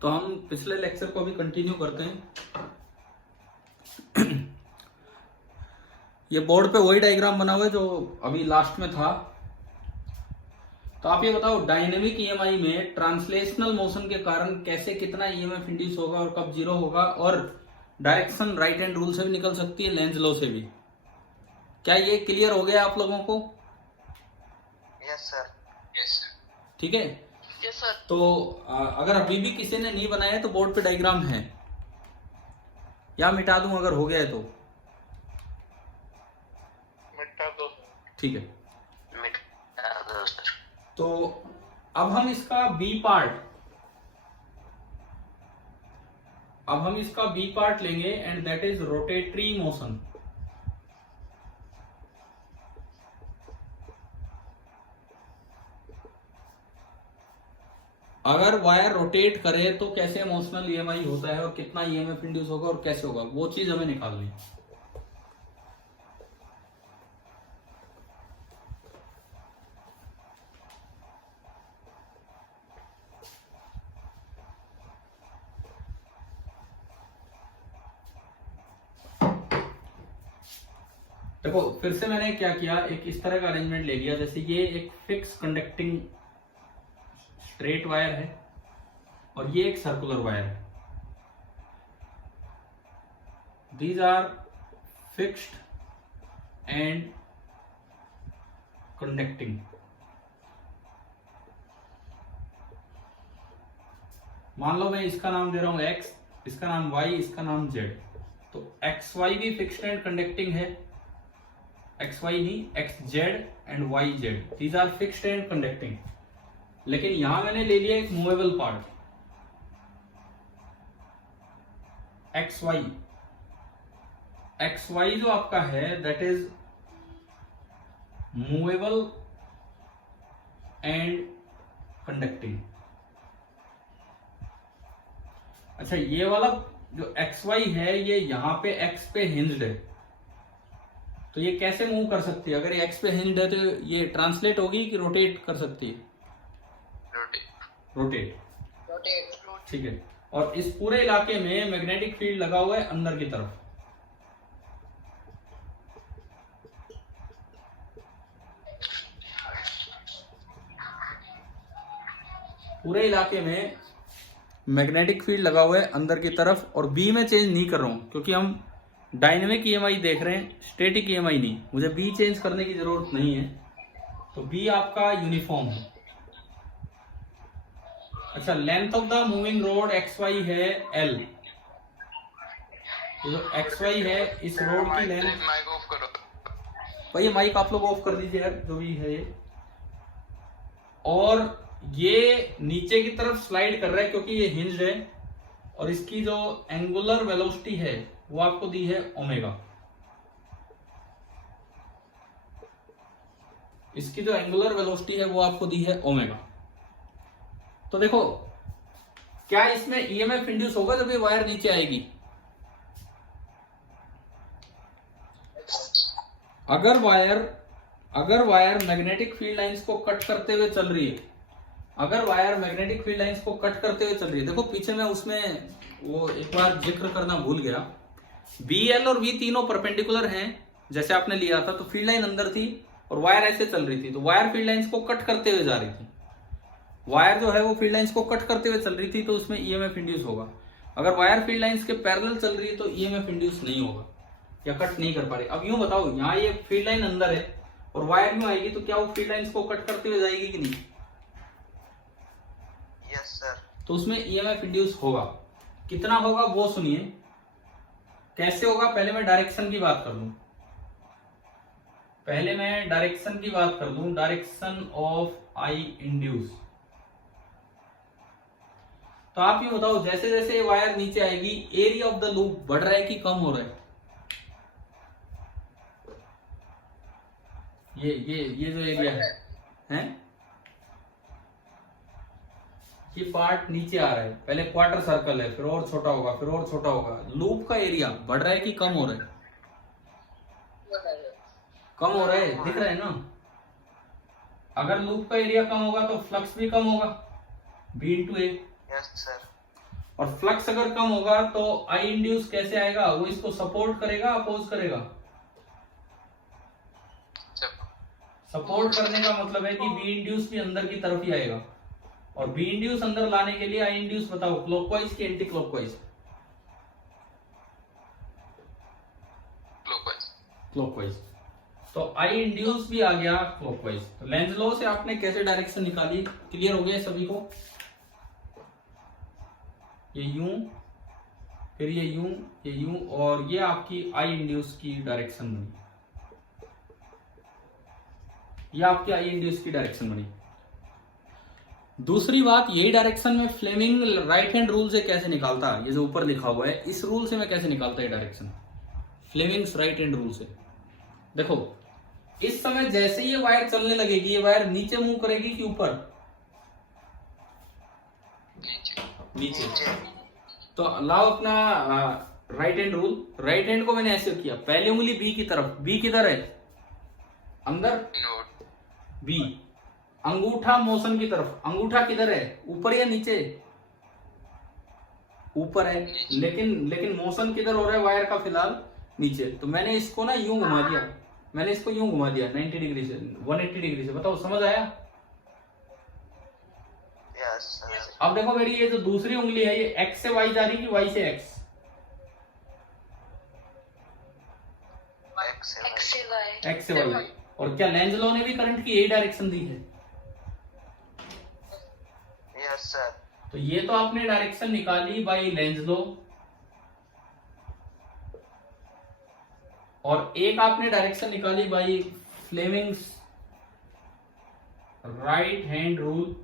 तो हम पिछले लेक्चर को अभी कंटिन्यू करते हैं। ये बोर्ड पे वही डायग्राम बना हुआ है जो अभी लास्ट में था। तो आप ये बताओ, डायनेमिक ईएमआई में ट्रांसलेशनल मोशन के कारण कैसे कितना ईएमएफ इंड्यूस होगा और कब जीरो होगा, और डायरेक्शन राइट हैंड रूल से भी निकल सकती है, लेंज लॉ से भी। क्या ये क्लियर हो गया आप लोगों को? Yes sir. Yes sir. ठीक है। Yes sir. तो अगर अभी भी किसी ने नहीं बनाया है तो बोर्ड पे डायग्राम है, या मिटा दूं अगर हो गया है तो? मिटा दो। ठीक है। मिटा दो सर। तो अब हम इसका बी पार्ट लेंगे, and that is rotatory motion. अगर वायर रोटेट करे तो कैसे इमोशनल ईएमआई होता है और कितना ईएमएफ इंड्यूस होगा और कैसे होगा, वो चीज हमें निकालनी है। देखो फिर से मैंने क्या किया, एक इस तरह का अरेंजमेंट ले लिया, जैसे ये एक फिक्स कंडक्टिंग स्ट्रेट वायर है और ये एक सर्कुलर वायर है। These are fixed and conducting. मान लो मैं इसका नाम दे रहा हूं x, इसका नाम y, इसका नाम z। तो xy भी फिक्स्ड एंड कंडक्टिंग है, xy नहीं, xz and yz, these are fixed and conducting. लेकिन यहां मैंने ले लिया एक मूवेबल पार्ट xy। xy जो आपका है that is movable and conducting. अच्छा, ये वाला जो xy है ये यहां पे x पे हिंज्ड है, तो ये कैसे मूव कर सकती है? अगर ये x पे हिंज्ड है तो ये ट्रांसलेट होगी कि रोटेट कर सकती है? रोटेट। ठीक है। और इस पूरे इलाके में मैग्नेटिक फील्ड लगा हुआ है अंदर की तरफ। पूरे इलाके में मैग्नेटिक फील्ड लगा हुआ है अंदर की तरफ, और बी में चेंज नहीं कर रहा हूं क्योंकि हम डायनेमिक ईएमआई देख रहे हैं, स्टैटिक ईएमआई नहीं। मुझे बी चेंज करने की जरूरत नहीं है, तो बी आपका यूनिफॉर्म है। अच्छा, length of the moving road XY है L। जो XY है इस रोड की लेंथ, माइक ऑफ करो भाई माइक आप लोग ऑफ कर दीजिए यार, जो भी है ये। और ये नीचे की तरफ स्लाइड कर रहा है क्योंकि ये हिंज्ड है, और इसकी जो एंगुलर वेलोसिटी है वो आपको दी है ओमेगा। इसकी जो एंगुलर वेलोसिटी है वो आपको दी है ओमेगा। तो देखो, क्या इसमें ईएमएफ इंड्यूस होगा जब ये वायर नीचे आएगी? अगर वायर मैग्नेटिक फील्ड लाइंस को कट करते हुए चल रही है, देखो पीछे मैं उसमें वो एक बार जिक्र करना भूल गया, BL और V तीनों परपेंडिकुलर हैं जैसे आपने लिया था, तो फील्ड लाइन अंदर थी और वायर ऐसे चल रही थी, तो वायर फील्ड लाइंस को कट करते हुए जा रही थी। वायर जो है वो फील्ड लाइंस को कट करते हुए चल रही थी, तो उसमें ईएमएफ इंड्यूस होगा। अगर वायर फील्ड लाइंस के पैरेलल चल रही है तो ईएमएफ इंड्यूस नहीं होगा, या कट नहीं कर पा रही। अब यूं बताओ, यहाँ ये फील्ड लाइन अंदर है और वायर यूं आएगी, तो क्या वो फील्ड लाइंस को कट करते हुए जाएगी कि नहीं? Yes sir. तो उसमें ईएमएफ इंड्यूस होगा। कितना होगा वो सुनिए। कैसे होगा, पहले मैं डायरेक्शन की बात कर दूं। Direction of I induce. तो आप ये बताओ, जैसे जैसे वायर नीचे आएगी एरिया ऑफ द लूप बढ़ रहा है कि कम हो रहा है? ये जो एरिया है ये पार्ट नीचे आ रहा है, पहले क्वार्टर सर्कल है, फिर और छोटा होगा, फिर और छोटा होगा। लूप का एरिया बढ़ रहा है कि कम हो रहा है? कम हो रहा है, दिख रहा है ना? अगर लूप का एरिया कम होगा तो फ्लक्स भी कम होगा, B × A। Yes sir. और फ्लक्स अगर कम होगा तो आई इंड्यूस कैसे आएगा, वो इसको सपोर्ट करेगा अपोज करेगा? सपोर्ट करने का मतलब है कि बी इंड्यूस भी अंदर की तरफ ही आएगा, और बी इंड्यूस अंदर लाने के लिए आई इंड्यूस बताओ क्लॉकवाइज की एंटी क्लॉकवाइज? क्लॉकवाइज। तो आई इंड्यूस भी आ गया क्लॉकवाइज। तो लेंज लॉ से आपने कैसे डायरेक्शन निकाली, क्लियर हो गया सभी को? ये यूं, फिर ये यूं, ये यूं, और ये आपकी आई इंड्यूस की डायरेक्शन बनी, ये आपकी आई इंड्यूस की डायरेक्शन बनी। दूसरी बात, यही डायरेक्शन में फ्लेमिंग राइट हैंड रूल से कैसे निकालता, ये जो ऊपर लिखा हुआ है इस रूल से मैं कैसे निकालता ये direction, Fleming's right hand rule से। देखो इस समय जैसे ये वायर चलने लगेगी, ये वायर नीचे मूव करेगी कि ऊपर? नीचे। तो लाओ अपना right hand rule. Right hand को मैंने ऐसे किया, पहली उंगली बी की तरफ, बी किधर है? अंदर, बी। अंगूठा मोशन की तरफ, अंगूठा किधर है, ऊपर या नीचे? ऊपर है, लेकिन मोशन किधर हो रहा है वायर का फिलहाल? नीचे। तो मैंने इसको ना यूं घुमा दिया, मैंने इसको यूं घुमा दिया 90 डिग्री से, 180 डिग्री से। बताओ समझ आया? अब देखो मेरी ये जो दूसरी उंगली है ये एक्स से वाई जा रही कि वाई से एक्स? एक्स से वाई। और क्या लेंज लॉ ने भी करंट की यही डायरेक्शन दी है? Yes sir. तो ये तो आपने डायरेक्शन निकाली बाय लेंज लॉ, और एक आपने डायरेक्शन निकाली by Fleming's right hand rule,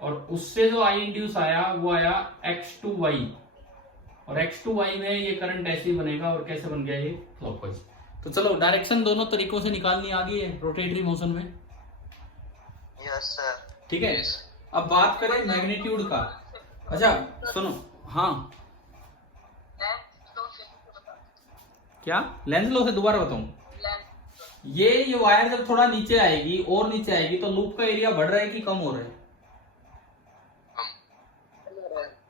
और उससे जो आई इंड्यूस आया वो आया एक्स टू वाई, और एक्स टू वाई में ये करंट ऐसे ही बनेगा। और कैसे बन गया ये? क्लॉकवाइज। तो चलो डायरेक्शन दोनों तरीकों से निकालनी आ गई है रोटेटरी मोशन में। Yes sir. ठीक है, अब बात करें मैग्नीट्यूड का। अच्छा सुनो, हाँ क्या लेंज लॉ से दोबारा बताऊं? ये वायर जब थोड़ा नीचे आएगी और नीचे आएगी तो लूप का एरिया बढ़ रहा है कि कम हो रहा है?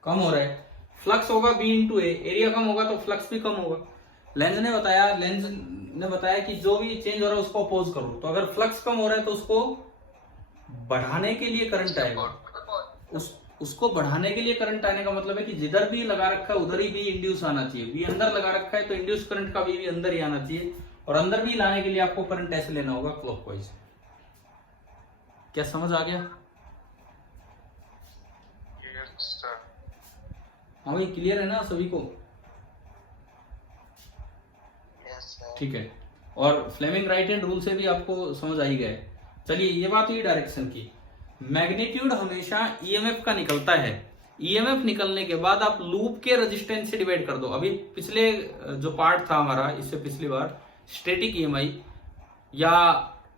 कम हो रहा है। फ्लक्स होगा बी इंटू ए, एरिया कम होगा तो फ्लक्स भी कम होगा। लेंज ने बताया कि जो भी चेंज हो रहा है उसको अपोज करो। तो अगर फ्लक्स कम हो रहा है तो उसको बढ़ाने के लिए करंट आएगा। उसको बढ़ाने के लिए करंट आने का मतलब है कि जिधर भी लगा रखा है उधर ही भी इंड्यूस आना चाहिए। भी अंदर लगा रखा है तो इंड्यूस करंट का भी अंदर ही आना चाहिए, और अंदर भी लाने के लिए आपको करंट ऐसे लेना होगा क्लॉकवाइज। क्या समझ आ गया? हाँ भाई, क्लियर है ना सभी को? ठीक है, और फ्लेमिंग राइट हैंड रूल से भी आपको समझ आई गया है। चलिए ये बात हुई डायरेक्शन की। मैग्नीट्यूड हमेशा ईएमएफ का निकलता है। ईएमएफ निकलने के बाद आप लूप के रेजिस्टेंस से डिवाइड कर दो। अभी पिछले जो पार्ट था हमारा, इससे पिछली बार स्टैटिक ईएमआई या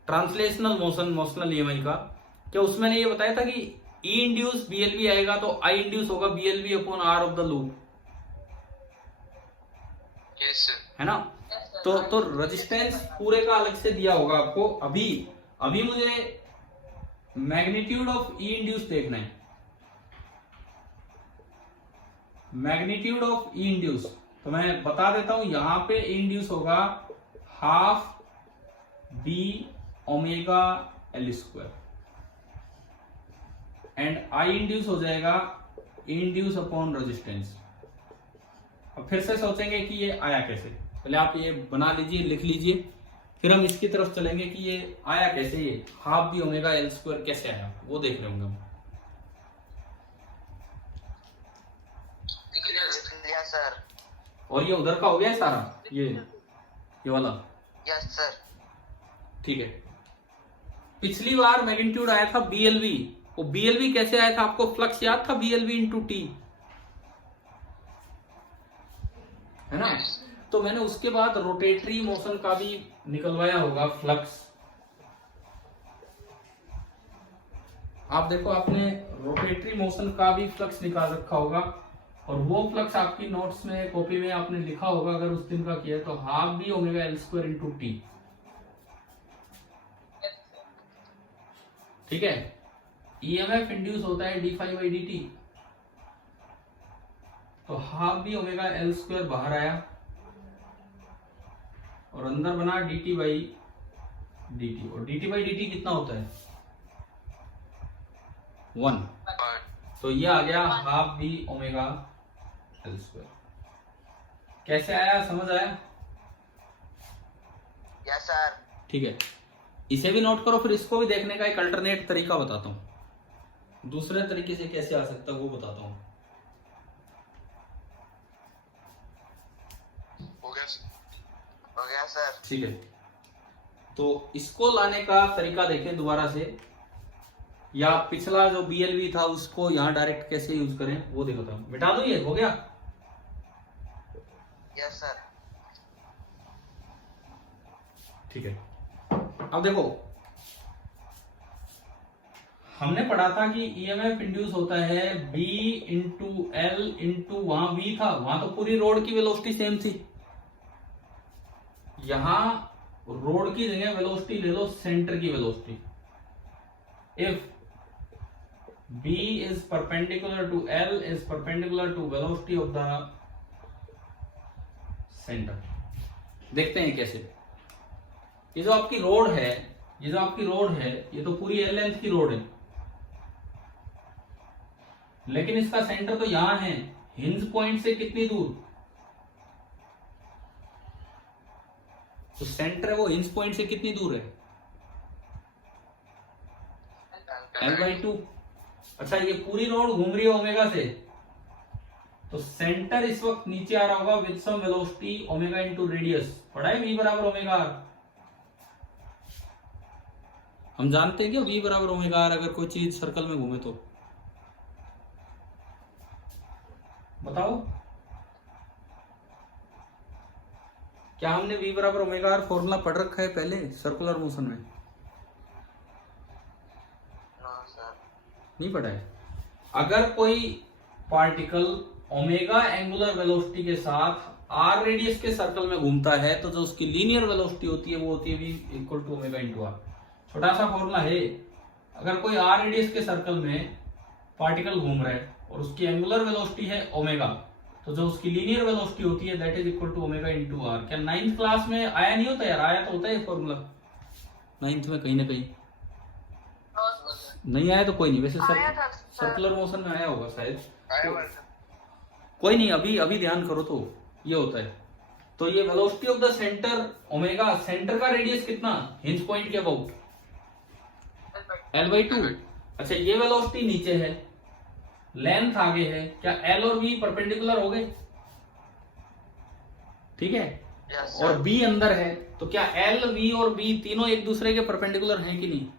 ट्रांसलेशनल मोशनल ईएमआई का, क्या उसमें ये बताया था कि ई इंड्यूस बीएलवी आएगा तो आई इंड्यूस होगा BLV upon R of the loop, है ना? तो रेजिस्टेंस पूरे का अलग से दिया होगा आपको। अभी मुझे मैग्नीट्यूड ऑफ ई इंड्यूस देखना है। मैग्नीट्यूड ऑफ ई इंड्यूस तो मैं बता देता हूं, यहां पे ई इंड्यूस होगा half B omega L square, and I induce हो जाएगा इंड्यूस अपॉन रेजिस्टेंस। अब फिर से सोचेंगे कि ये आया कैसे। पहले आप ये बना लीजिए, लिख लीजिए, फिर हम इसकी तरफ चलेंगे कि ये आया कैसे, ये half B omega L square कैसे आया वो देख रहे होंगे हम। सर। और ये उधर का हो गया सारा, ये वाला? Yes sir. ठीक है, पिछली बार मैग्नीट्यूड आया था बीएलवी। वो बीएलवी कैसे आया था आपको फ्लक्स याद था? बीएलवी इंटू टी, है ना? तो मैंने उसके बाद रोटेटरी मोशन का भी निकलवाया होगा फ्लक्स। आप देखो, आपने रोटेटरी मोशन का भी फ्लक्स निकाल रखा होगा, और वो फ्लक्स आपकी नोट्स में कॉपी में आपने लिखा होगा अगर उस दिन का किया तो half B omega L square into T. ठीक है, ईएमएफ इंड्यूस होता है D phi by D T, तो half B omega L square बाहर आया और अंदर बना D T by D T, और D T by D T कितना होता है 1, तो ये आ गया half B omega L square. कैसे आया, समझ आया? Yes sir. ठीक है, इसे भी नोट करो, फिर इसको भी देखने का एक अल्टरनेट तरीका बताता हूं, दूसरे तरीके से कैसे आ सकता है वो बताता हूं। हो गया सर। ठीक है, तो इसको लाने का तरीका देखें दोबारा से, या पिछला जो BLV था उसको यहाँ डायरेक्ट कैसे यूज करें वो दिखाता हूं। मिटा दो, ये हो गया। Yes sir. ठीक है, अब देखो हमने पढ़ा था कि EMF इंड्यूस होता है B इंटू L इंटू, वहां V था, वहां तो पूरी रोड की वेलोसिटी सेम थी। यहां रोड की जगह वेलोसिटी ले लो सेंटर की velocity. If B is perpendicular to L is perpendicular to velocity of the center। देखते हैं कैसे। ये जो आपकी रोड है, ये तो पूरी L लेंथ की रोड है, लेकिन इसका सेंटर तो यहां है, हिंज पॉइंट से कितनी दूर? तो सेंटर है वो हिंज पॉइंट से कितनी दूर है? L/2। अच्छा, ये पूरी रोड घूम रही है ओमेगा से, तो सेंटर इस वक्त नीचे आ रहा होगा with some velocity omega into radius. पढ़ा है V बराबर ओमेगा आर। हम जानते हैं क्या V बराबर ओमेगा आर अगर कोई चीज सर्कल में घूमे तो? बताओ, क्या हमने V बराबर ओमेगा आर फॉर्मूला पढ़ रखा है पहले सर्कुलर मोशन में? No sir. नहीं पढ़ा है। अगर कोई पार्टिकल ओमेगा एंगुलर वेलोसिटी के साथ r रेडियस के सर्कल में घूमता है तो जो उसकी लीनियर वेलोसिटी होती है वो होती है v equal to omega into R. छोटा सा फॉर्मूला है, अगर कोई r रेडियस के सर्कल में पार्टिकल घूम रहा है और उसकी एंगुलर वेलोसिटी है ओमेगा, तो जो उसकी लीनियर वेलोसिटी होती है that is equal to omega into R. क्या 9th क्लास में आया नहीं होता यार? आया तो होता है फॉर्मूला 9th में कहीं ना कहीं। नहीं आया तो कोई नहीं, वैसे सर्कुलर मोशन में आया होगा शायद। तो कोई नहीं, अभी ध्यान करो। तो ये होता है, तो ये velocity of the centre omega, centre का रेडियस कितना हिंज पॉइंट के अबाउट L/2। अच्छा, ये वेलोसिटी नीचे है, लेंथ आगे है, क्या L और V परपेंडिकुलर हो गए? ठीक है, यस और सर। B अंदर है, तो क्या L, V और B तीनों एक दूसरे के परपेंडिकुलर हैं कि नहीं है?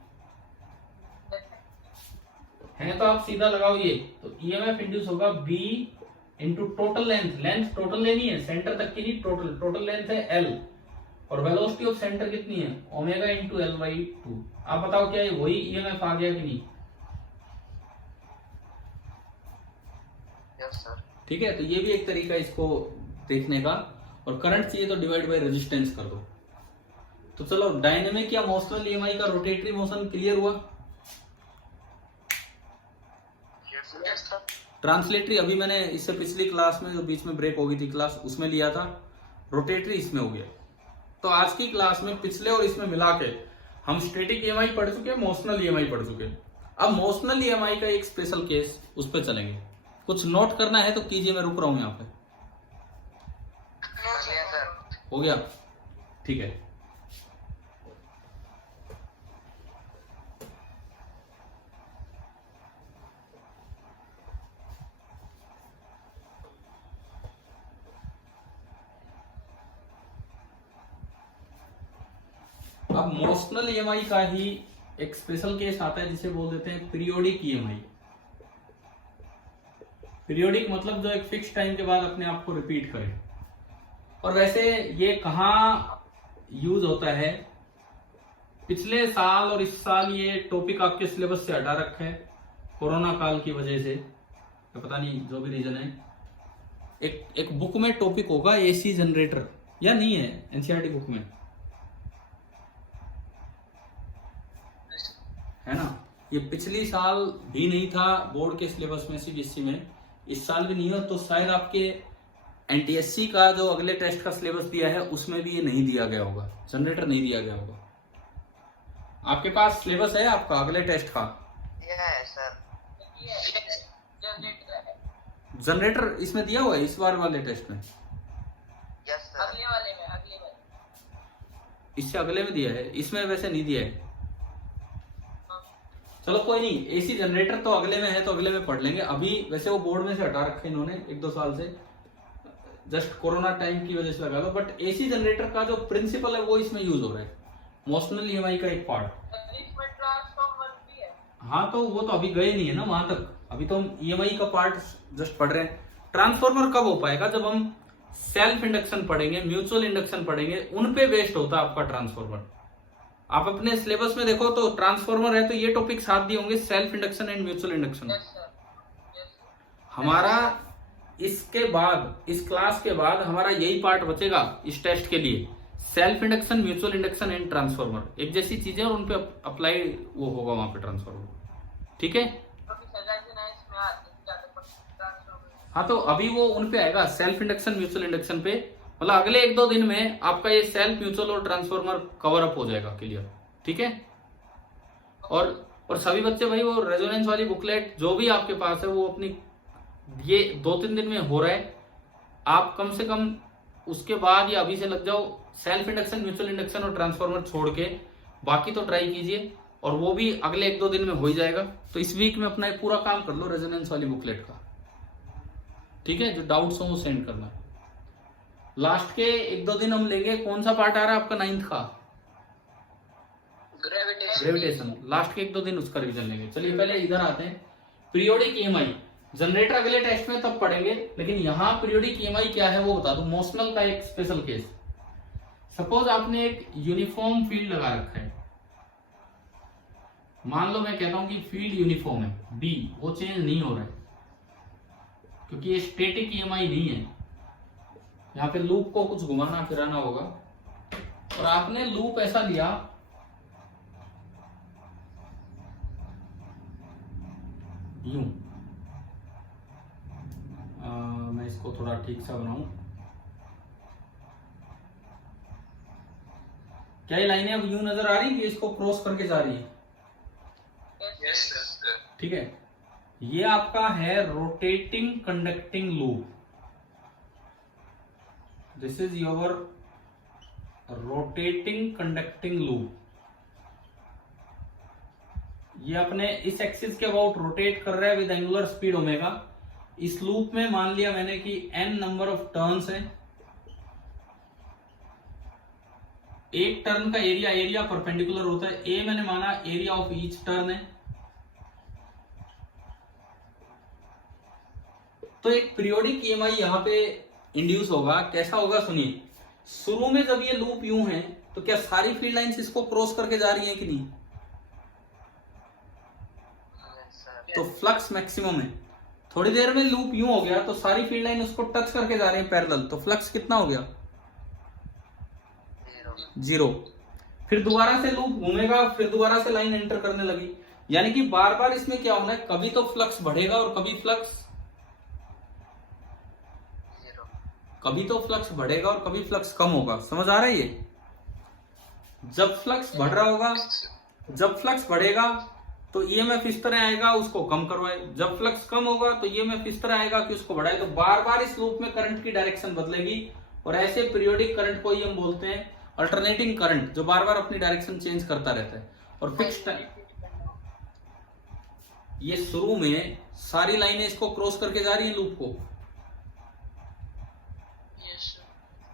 तो आप सीधा लगाओ ये, तो EMF इंड्यूस होगा B into total length. Length total लेनी है, सेंटर तक की नहीं, टोटल लेंथ है L, और वेलोसिटी ऑफ सेंटर कितनी है ओमेगा इंटू L/2। आप बताओ क्या ये वही EMF आ गया कि नहीं? Yes sir. ठीक है, तो ये भी एक तरीका है इसको देखने का। और करंट चाहिए तो डिवाइड बाय रेजिस्टेंस कर दो। तो चलो, डायनेमिक या मोशनल EMI का रोटेटरी मोशन क्लियर हुआ। Yes sir. ट्रांसलेटरी अभी मैंने इससे पिछली क्लास में जो बीच में ब्रेक हो गई थी क्लास, उसमें लिया था। रोटेटरी इसमें हो गया। तो आज की क्लास में पिछले और इसमें मिला के हम स्टैटिक EMI पढ़ चुके हैं, मोशनल EMI पढ़ चुके हैं। अब मोशनल EMI का एक स्पेशल केस, उस पर चलेंगे। कुछ नोट करना है तो कीजिए, मैं रुक रहा हूं यहाँ पे। हो गया? ठीक है, अब मोशनल EMI का ही एक स्पेशल केस आता है जिसे बोल देते हैं पीरियोडिक EMI। पीरियोडिक मतलब जो एक फिक्स टाइम के बाद अपने आप को रिपीट करे। और वैसे ये कहाँ यूज होता है? पिछले साल और इस साल ये टॉपिक आपके सिलेबस से हटा रखा है कोरोना काल की वजह से, तो पता नहीं जो भी रीजन है। एक बुक में टॉपिक होगा AC जनरेटर, या नहीं है NCERT बुक में? है ना? ये पिछली साल भी नहीं था बोर्ड के सिलेबस में CBSE में, इस साल भी नहीं हो तो शायद आपके एनटीएससी का जो अगले टेस्ट का सिलेबस दिया है उसमें भी ये नहीं दिया गया होगा, जनरेटर नहीं दिया गया होगा। आपके पास सिलेबस है आपका अगले टेस्ट का? यह है सर। जनरेटर इसमें दिया हुआ है इस बार वाले टेस्ट में? Yes sir. अगले वाले में इससे अगले में दिया है, इसमें वैसे नहीं दिया है। चलो कोई नहीं, एसी जनरेटर तो अगले में है तो अगले में पढ़ लेंगे। अभी वैसे वो बोर्ड में से हटा रखे इन्होंने 1-2 साल से, जस्ट कोरोना टाइम की वजह से लगा दो। बट एसी जनरेटर का जो प्रिंसिपल है वो इसमें यूज हो रहा है, मोशनल ईएमआई का एक पार्ट। हाँ तो वो तो अभी गए नहीं है ना वहां तक, अभी तो हम ईएमआई का पार्ट जस्ट पढ़ रहे हैं। ट्रांसफॉर्मर कब हो पाएगा? जब हम सेल्फ इंडक्शन पढ़ेंगे, म्यूचुअल इंडक्शन पढ़ेंगे, उन पे बेस्ड होता है आपका ट्रांसफॉर्मर। आप अपने सिलेबस में देखो तो ट्रांसफॉर्मर है तो ये टॉपिक साथ दिए होंगे, self induction and mutual induction. हमारा इसके बाद, इस क्लास के बाद हमारा यही पार्ट बचेगा इस टेस्ट के लिए, self induction, mutual induction and transformer. एक जैसी चीजें और उन पे अप्लाई वो होगा वहां पे ट्रांसफॉर्मर। ठीक है? हाँ तो अभी वो उन पे आएगा, सेल्फ इंडक्शन, म्यूचुअल इंडक्शन पे। मतलब अगले 1-2 दिन में आपका ये सेल्फ, म्यूचुअल और ट्रांसफॉर्मर कवर अप हो जाएगा क्लियर। ठीक है? और सभी बच्चे भाई वो रेजोनेंस वाली बुकलेट जो भी आपके पास है वो अपनी, ये 2-3 दिन में हो रहा है, आप कम से कम उसके बाद या अभी से लग जाओ सेल्फ इंडक्शन, म्यूचुअल इंडक्शन और ट्रांसफॉर्मर छोड़ के, बाकी तो ट्राई कीजिए और वो भी अगले 1-2 दिन में हो ही जाएगा। तो इस वीक में अपना एक पूरा काम कर लो रेजोनेंस वाली बुकलेट का। ठीक है? जो डाउट्स हो वो सेंड करना। लास्ट के 1-2 दिन हम लेंगे, कौन सा पार्ट आ रहा है आपका 9th का? ग्रेविटेशन। लास्ट के 1-2 दिन उसका रिवीजन लेंगे। चलिए पहले इधर आते हैं, पीरियोडिक ईएमआई। जनरेटर अगले टेस्ट में तब पढ़ेंगे, लेकिन यहाँ पीरियोडिक ईएमआई क्या है वो बता दूं। मोशनल का एक स्पेशल केस, सपोज आपने एक यूनिफॉर्म फील्ड लगा रखा है, मान लो मैं कहता हूं कि फील्ड यूनिफॉर्म है बी, वो चेंज नहीं हो रहा है क्योंकि ये स्टैटिक ईएमआई नहीं है। यहाँ पे लूप को कुछ घुमाना फिराना होगा और आपने लूप ऐसा लिया, यूं, मैं इसको थोड़ा ठीक सा बनाऊं। क्या ये लाइनें अब यूं नजर आ रही है कि इसको क्रॉस करके जा रही है? ठीक है? ये आपका है rotating conducting loop. This is your rotating conducting loop. ये अपने इस एक्सिस के अबाउट रोटेट कर रहा है विद एंगुलर स्पीड ओमेगा। इस लूप में मान लिया मैंने कि n नंबर ऑफ टर्न्स है। एक टर्न का एरिया परपेंडिकुलर होता है, a मैंने माना एरिया ऑफ ईच टर्न है। तो एक पीरियोडिक ईएमआई यहाँ पे इंड्यूस होगा। कैसा होगा सुनिए, शुरू में जब ये लूप यूं है तो क्या सारी फील्ड लाइंस इसको क्रॉस करके जा रही हैं कि नहीं? तो फ्लक्स मैक्सिमम है। थोड़ी देर में लूप यूं हो गया तो सारी फील्ड लाइन उसको टच करके जा रही है पैरेलल, तो फ्लक्स कितना हो गया? 0। फिर दोबारा से लूप घूमेगा, फिर दोबारा से लाइन एंटर करने लगी, यानी कि बार बार इसमें क्या होना है, कभी तो फ्लक्स बढ़ेगा और कभी फ्लक्स बढ़ेगा और कभी फ्लक्स कम होगा। समझ आ रहा है ये? जब फ्लक्स बढ़ रहा होगा, जब फ्लक्स बढ़ेगा तो ईएमएफ इस तरह आएगा उसको कम करवाए, जब फ्लक्स कम होगा तो ईएमएफ इस तरह आएगा कि उसको बढ़ाए। तो बार बार इस लूप में करंट की डायरेक्शन बदलेगी और ऐसे पीरियोडिक करंट को ही हम बोलते हैं अल्टरनेटिंग करंट, जो बार बार अपनी डायरेक्शन चेंज करता रहता है। और फिक्स टाइम, ये शुरू में सारी लाइनें इसको क्रॉस करके जा रही है लूप को,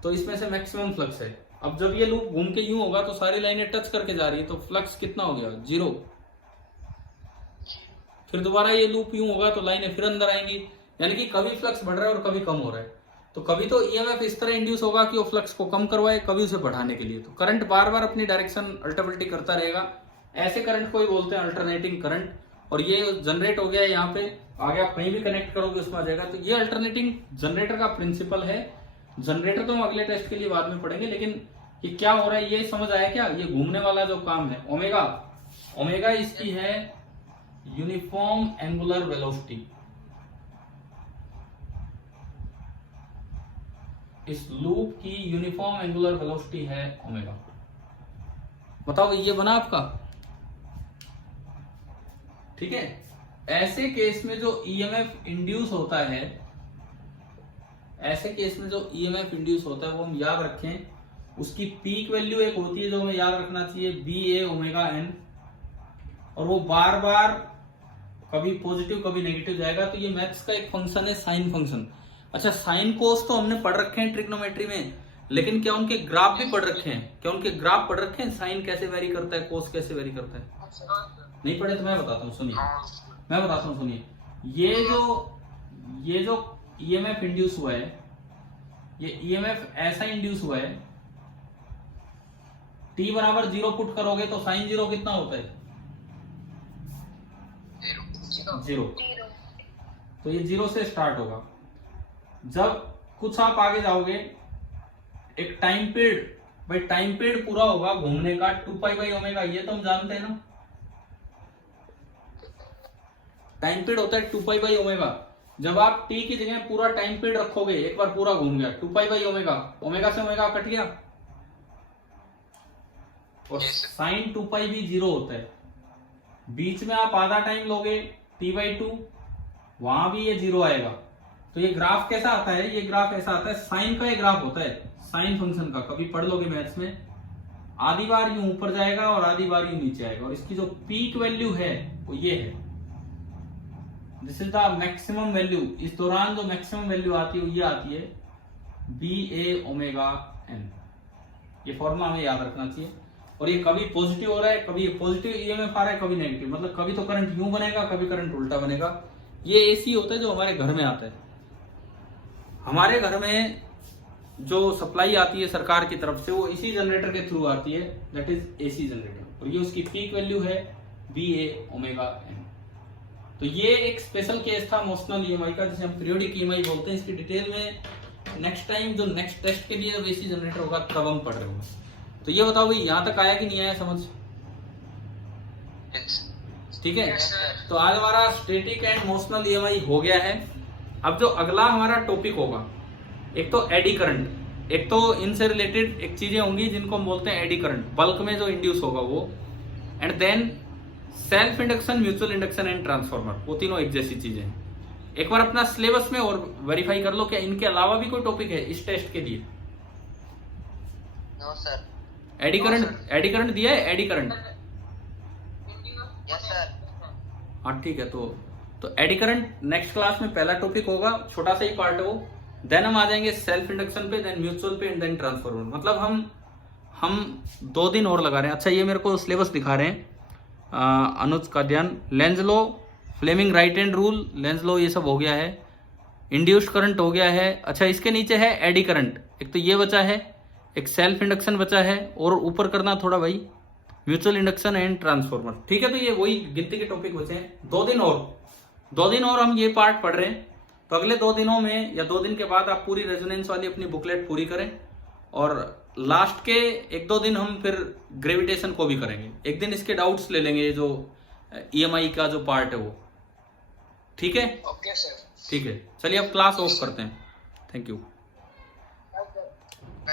तो इसमें से मैक्सिमम फ्लक्स है। अब जब ये लूप घूम के यूं होगा तो सारी लाइनें टच करके जा रही है, तो फ्लक्स कितना हो गया? 0। फिर दोबारा ये लूप यूं होगा तो लाइनें फिर अंदर आएंगी, यानी कि कभी फ्लक्स बढ़ रहा है और कभी कम हो रहा है। तो कभी तो ईएमएफ इस तरह इंड्यूस होगा कि वो फ्लक्स को कम करवाए, कभी उसे बढ़ाने के लिए। तो करंट बार बार अपनी डायरेक्शन अल्टरनेटिंग करता रहेगा। ऐसे करंट को ही बोलते हैं अल्टरनेटिंग करंट। और ये जनरेट हो गया यहाँ पे, आगे आप कहीं भी कनेक्ट करोगे उसमें आ जाएगा। तो ये अल्टरनेटिंग जनरेटर का प्रिंसिपल है। जनरेटर तो हम अगले टेस्ट के लिए बाद में पढ़ेंगे, लेकिन ये क्या हो रहा है ये समझ आया क्या? ये घूमने वाला जो काम है ओमेगा इसकी है यूनिफॉर्म एंगुलर वेलोसिटी। इस लूप की यूनिफॉर्म एंगुलर वेलोसिटी है ओमेगा। बताओ ये बना आपका, ठीक है। ऐसे केस में जो ईएमएफ इंड्यूस होता है, ऐसे केस में जो ईएमएफ इंड्यूस होता है वो हम याद रखें, उसकी पीक वैल्यू एक होती है जो हमें याद रखना चाहिए, बी ए ओमेगा एन, और वो बार बार कभी पॉजिटिव कभी नेगेटिव जाएगा। तो ये मैथ्स का एक फंक्शन है साइन फंक्शन। अच्छा, साइन कोस तो हमने पढ़ रखे हैं ट्रिग्नोमेट्री में, लेकिन क्या उनके ग्राफ भी पढ़ रखे हैं? क्या उनके ग्राफ पढ़ रखे हैं? साइन कैसे वेरी करता है, कोस कैसे वेरी करता है? नहीं पढ़े तो मैं बताता हूँ, सुनिए, मैं बताता हूँ, सुनिए। ये जो ईएमएफ इंड्यूस हुआ है, ये ईएमएफ ऐसा इंड्यूस हुआ है, t बराबर 0 पुट करोगे तो साइन 0 कितना होता है? 0। तो ये 0 से स्टार्ट होगा। जब कुछ आप आगे जाओगे, एक टाइम पीरियड, भाई टाइम पीरियड पूरा होगा घूमने का 2π/ω, ये तो हम जानते हैं ना। टाइम पीरियड होता है 2π/ω। जब आप t की जगह पूरा टाइम पीरियड रखोगे, एक बार पूरा घूम गया 2π/ω, ओमेगा से ओमेगा कट गया, और साइन 2π भी 0 होता है। बीच में आप आधा टाइम लोगे t/2, वहां भी ये 0 आएगा। तो ये ग्राफ कैसा आता है? ये ग्राफ ऐसा आता है, साइन का ये ग्राफ होता है, साइन फंक्शन का, कभी पढ़ लोगे मैथ्स में। आधी बार यूं ऊपर जाएगा और आधी बार यूं नीचे आएगा, और इसकी जो पीक वैल्यू है वो ये है, this is the maximum value. इस दौरान जो मैक्सिमम वैल्यू आती है वो ये आती है BA⍵N। ये फॉर्मूला हमें याद रखना चाहिए। और ये कभी पॉजिटिव हो रहा है, कभी पॉजिटिव ईएमएफ आ रहा है, कभी नेगेटिव, मतलब कभी तो करंट यूं बनेगा, कभी करंट उल्टा बनेगा। ये एसी होता है जो हमारे घर में आता है। हमारे घर में जो सप्लाई आती है सरकार की तरफ से, वो इसी जनरेटर के थ्रू आती है, दैट इज एसी जनरेटर, और ये उसकी पीक वैल्यू है BA⍵N। तो ये एक स्पेशल केस था मोशनल ईएमआई का, जिसे हम पीरियोडिक ईएमआई बोलते हैं। इसकी डिटेल में नेक्स्ट टाइम जो नेक्स्ट टेस्ट के लिए जब एसी जनरेटर होगा तब हम पढ़ रहे होंगे। तो ये बताओ भाई, यहां तक आया कि नहीं आया समझ? ठीक है, तो आज हमारा स्टैटिक एंड मोशनल ईएमआई हो गया है। अब जो अगला हमारा टॉपिक होगा, एक तो एडी करंट, एक तो इनसे रिलेटेड एक चीजें होंगी जिनको हम बोलते हैं एडी करंट, बल्क में जो इंड्यूस होगा वो, and then self induction, mutual induction and transformer. वो तीनों एक जैसी चीजें हैं। एक बार अपना सिलेबस में और वेरीफाई कर लो, क्या इनके अलावा भी कोई टॉपिक है इस टेस्ट के लिए? No sir. एडी करंट दिया है, एडी करंट? Yes sir. हाँ ठीक है, तो एडी करंट नेक्स्ट क्लास में पहला टॉपिक होगा, छोटा सा ही पार्ट है वो। देन हम आ जाएंगे सेल्फ इंडक्शन पे, देन म्यूचुअल पे, एंड देन ट्रांसफार्मर। मतलब हम 2 दिन और लगा रहे हैं। अच्छा, ये मेरे को सिलेबस दिखा रहे हैं अनुज का ध्यान। Lenz law, Fleming right hand rule, Lenz law, ये सब हो गया है। इंड्यूस्ड करंट हो गया है। अच्छा, इसके नीचे है एडी करंट, एक तो ये बचा है, एक सेल्फ इंडक्शन बचा है, और ऊपर करना थोड़ा भाई म्यूचुअल इंडक्शन एंड ट्रांसफार्मर। ठीक है, तो ये वही गिनती के टॉपिक बचे हैं। 2 दिन और हम ये पार्ट पढ़ रहे हैं। तो अगले 2 दिनों में या 2 दिन के बाद आप पूरी रेजोनेंस वाली अपनी बुकलेट पूरी करें, और लास्ट के 1-2 दिन हम फिर ग्रेविटेशन को भी करेंगे। एक दिन इसके डाउट्स ले लेंगे, जो ईएमआई का जो पार्ट है वो। ठीक है? Okay sir. ठीक है, चलिए अब क्लास ऑफ करते हैं। Thank you.